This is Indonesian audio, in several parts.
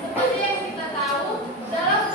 Seperti yang kita tahu, dalam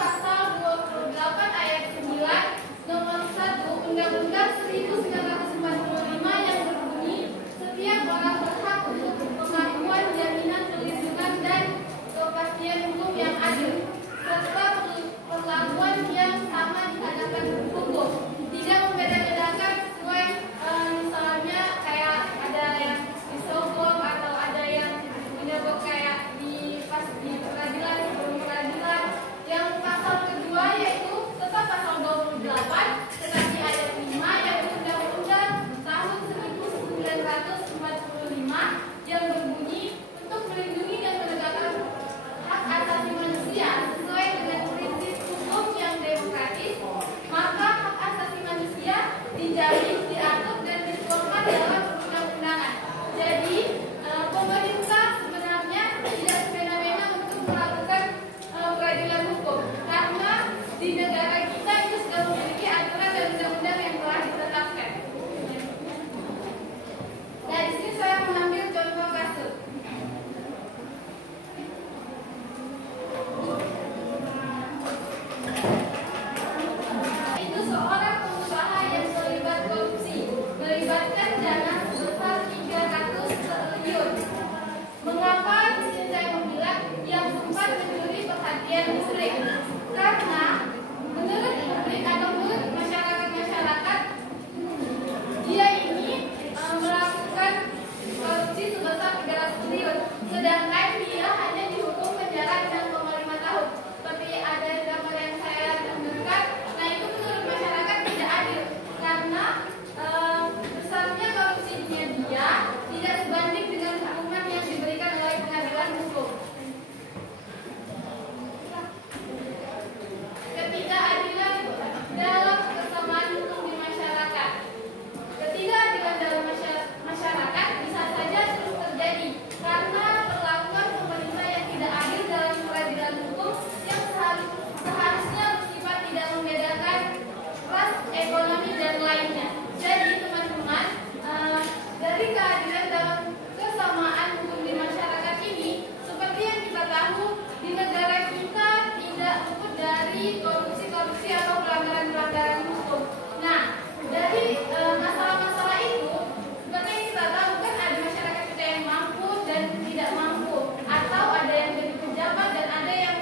pelanggaran-pelanggaran hukum. Nah, dari masalah-masalah itu, seperti yang kita tahu kan ada masyarakat kita yang mampu dan tidak mampu, atau ada yang jadi pejabat dan ada yang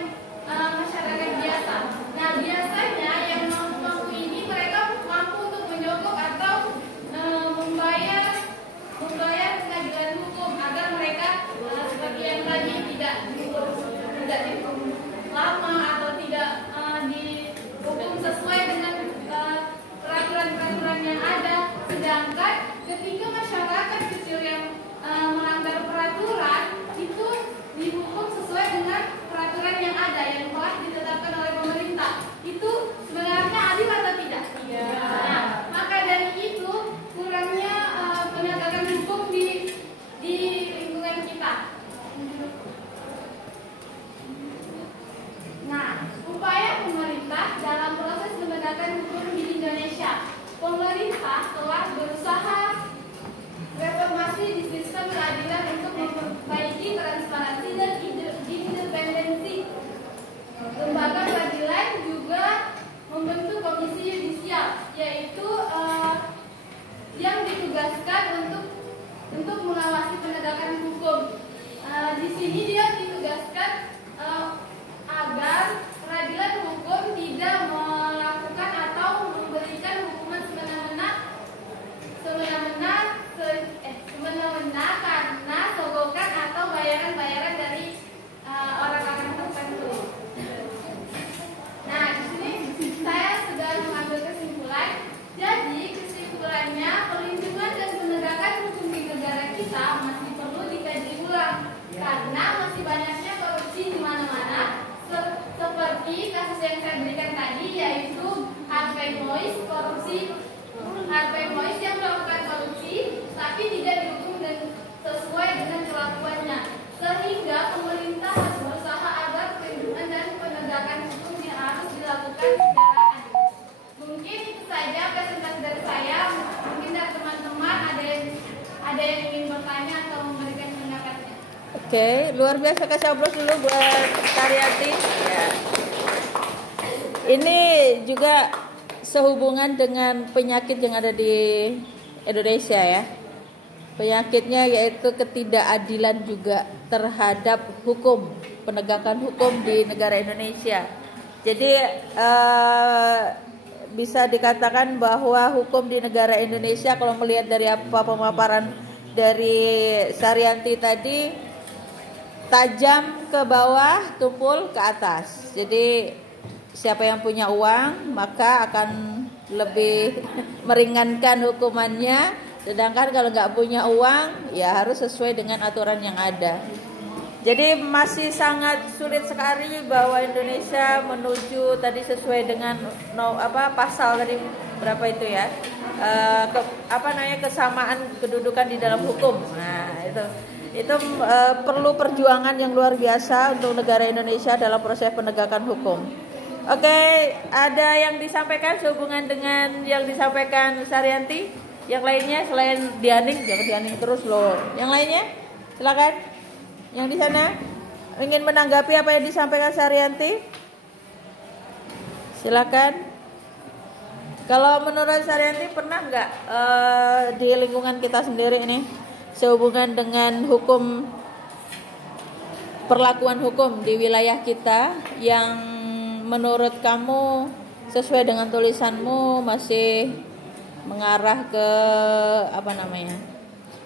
masyarakat biasa. Nah, biasanya yang mampu-mampu ini mereka mampu untuk menyogok atau membayar pengadilan hukum agar mereka seperti yang tadi tidak dihukum lama atau tidak dihukum sesuai dengan peraturan-peraturan yang ada. Sedangkan ketika masyarakat kecil yang melanggar peraturan itu dihukum sesuai dengan peraturan yang ada yang telah ditetapkan oleh pemerintah, itu sebenarnya adil atau tidak? Iya. Nah, maka dari itu kurangnya penegakan hukum di lingkungan kita. Nah, upaya pemerintah dalam proses penegakan hukum di Indonesia. Pemerintah telah berusaha reformasi di sistem peradilan untuk memperbaiki transparansi dan independensi. Lembaga peradilan juga membentuk komisi yudisial, yaitu yang ditugaskan untuk mengawasi penegakan hukum. Di sini dia ditugaskan agar peradilan hukum tidak melakukan atau memberikan hukuman semena-mena karena sogokan atau bayaran-bayaran dari orang-orang tertentu. Nah, di sini saya sudah mengambil kesimpulan. Jadi kesimpulannya, perlindungan dan penegakan hukum di negara kita masih perlu dikaji ulang karena masih banyaknya korupsi di mana-mana. Seperti kasus yang saya berikan tadi, yaitu Harvey Mois yang melakukan korupsi tapi tidak dihukum dan sesuai dengan kelakuannya, sehingga pemerintah harus berusaha agar perlindungan dan penegakan hukum yang harus dilakukan secara adil. Mungkin itu saja presentasi dari saya. Mungkin dari teman-teman ada yang ingin bertanya atau memberikan pendapatnya. Oke, luar biasa. Kasih aplaus dulu buat Karyati. Ya. Ini juga sehubungan dengan penyakit yang ada di Indonesia ya. Penyakitnya yaitu ketidakadilan juga terhadap hukum, penegakan hukum di negara Indonesia. Jadi bisa dikatakan bahwa hukum di negara Indonesia, kalau melihat dari apa pemaparan dari Saryanti tadi, tajam ke bawah, tumpul ke atas. Jadi siapa yang punya uang maka akan lebih meringankan hukumannya, sedangkan kalau nggak punya uang ya harus sesuai dengan aturan yang ada. Jadi masih sangat sulit sekali bahwa Indonesia menuju tadi sesuai dengan pasal tadi berapa itu ya, kesamaan kedudukan di dalam hukum. Nah itu perlu perjuangan yang luar biasa untuk negara Indonesia dalam proses penegakan hukum. Oke, ada yang disampaikan sehubungan dengan yang disampaikan Saryanti? Yang lainnya selain Dianing, jangan Dianing terus loh. Yang lainnya, silakan. Yang di sana ingin menanggapi apa yang disampaikan Saryanti? Silakan. Kalau menurut Saryanti pernah nggak di lingkungan kita sendiri ini sehubungan dengan hukum, perlakuan hukum di wilayah kita yang menurut kamu sesuai dengan tulisanmu masih mengarah ke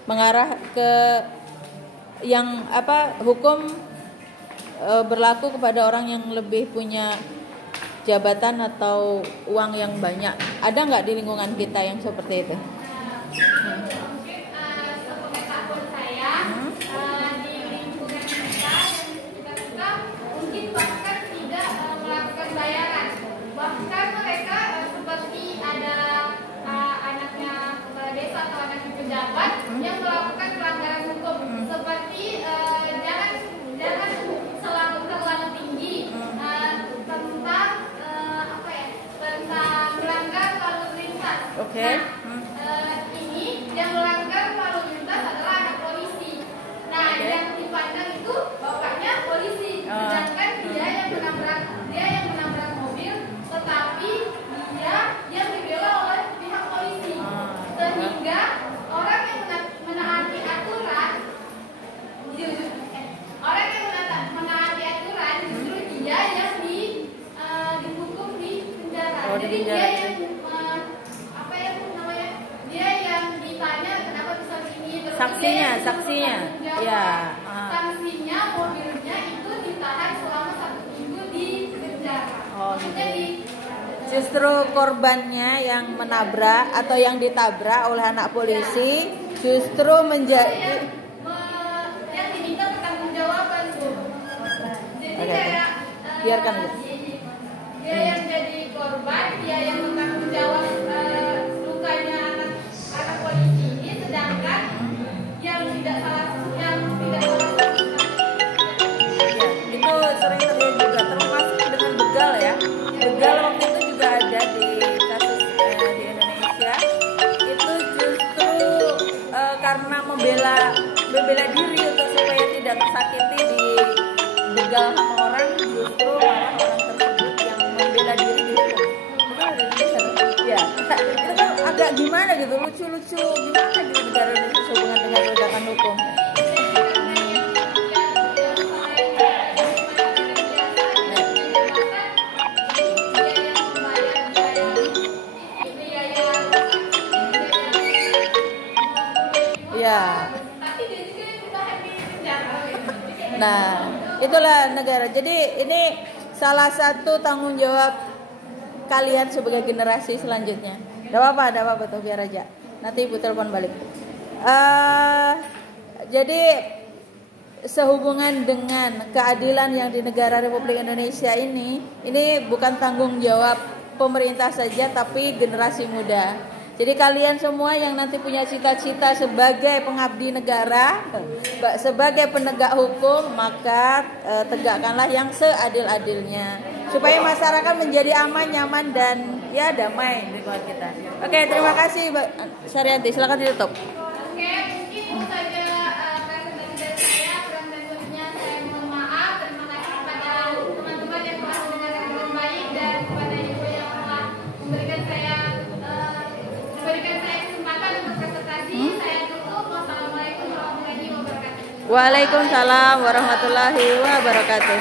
mengarah ke yang hukum berlaku kepada orang yang lebih punya jabatan atau uang yang banyak. Ada nggak di lingkungan kita yang seperti itu? Bahkan mereka seperti ada anaknya kepala desa atau anaknya pejabat yang melakukan pelanggaran hukum, seperti jangan terlalu tinggi tentang tentang melanggar lalu lintas. Oke. Ini yang melanggar lalu lintas adalah anak polisi. Nah, yang dipandang itu bapaknya polisi, sedangkan dia yang menabrak mobil, tetapi Jadi dia penjara. yang apa ya namanya? Dia yang ditanya kenapa bisa begini. Terus Saksinya, dia saksinya. menjawab. Ya. Sanksinya mobilnya itu ditahan selama 1 minggu di penjara. Oh, Maksudnya gitu. di Justru korbannya yang menabrak atau yang ditabrak oleh anak polisi justru menjadi yang diminta pertanggungjawaban tuh. Jadi Oke. kayak Biarkan aja. dia yang jadi korban, dia yang bertanggung jawab lukanya anak polisi ini, sedangkan yang tidak salah Ya, itu sering terjadi juga termasuk dengan begal ya. Begal waktu itu juga ada di kasus di Indonesia. Itu justru karena membela diri untuk supaya tidak tersakiti di begal sama orang, justru malah orang tersebut yang membela diri dihukum. Itu ada di Indonesia kan? Ya, itu kan agak gimana gitu, lucu-lucu gimana di negara Indonesia hubungan dengan penegakan hukum. Ya. Nah, itulah negara. Jadi ini salah satu tanggung jawab kalian sebagai generasi selanjutnya. Gak apa-apa tuh biar aja. Nanti ibu telepon balik. Jadi sehubungan dengan keadilan yang di negara Republik Indonesia ini bukan tanggung jawab pemerintah saja, tapi generasi muda. Jadi kalian semua yang nanti punya cita-cita sebagai pengabdi negara, sebagai penegak hukum, maka tegakkanlah yang seadil-adilnya supaya masyarakat menjadi aman, nyaman, dan ya damai di lingkungan kita. Oke, terima kasih Mbak Saryanti. Silakan ditutup. Oke, mungkin itu saja presentasi dari saya. Kurang dan lebihnya saya mohon maaf. Terima kasih kepada teman-teman yang telah mendengarkan dengan baik dan kepada ibu yang telah memberikan saya kesempatan untuk presentasi. Saya tutup. Wassalamualaikum warahmatullahi wabarakatuh. Waalaikumsalam warahmatullahi wabarakatuh.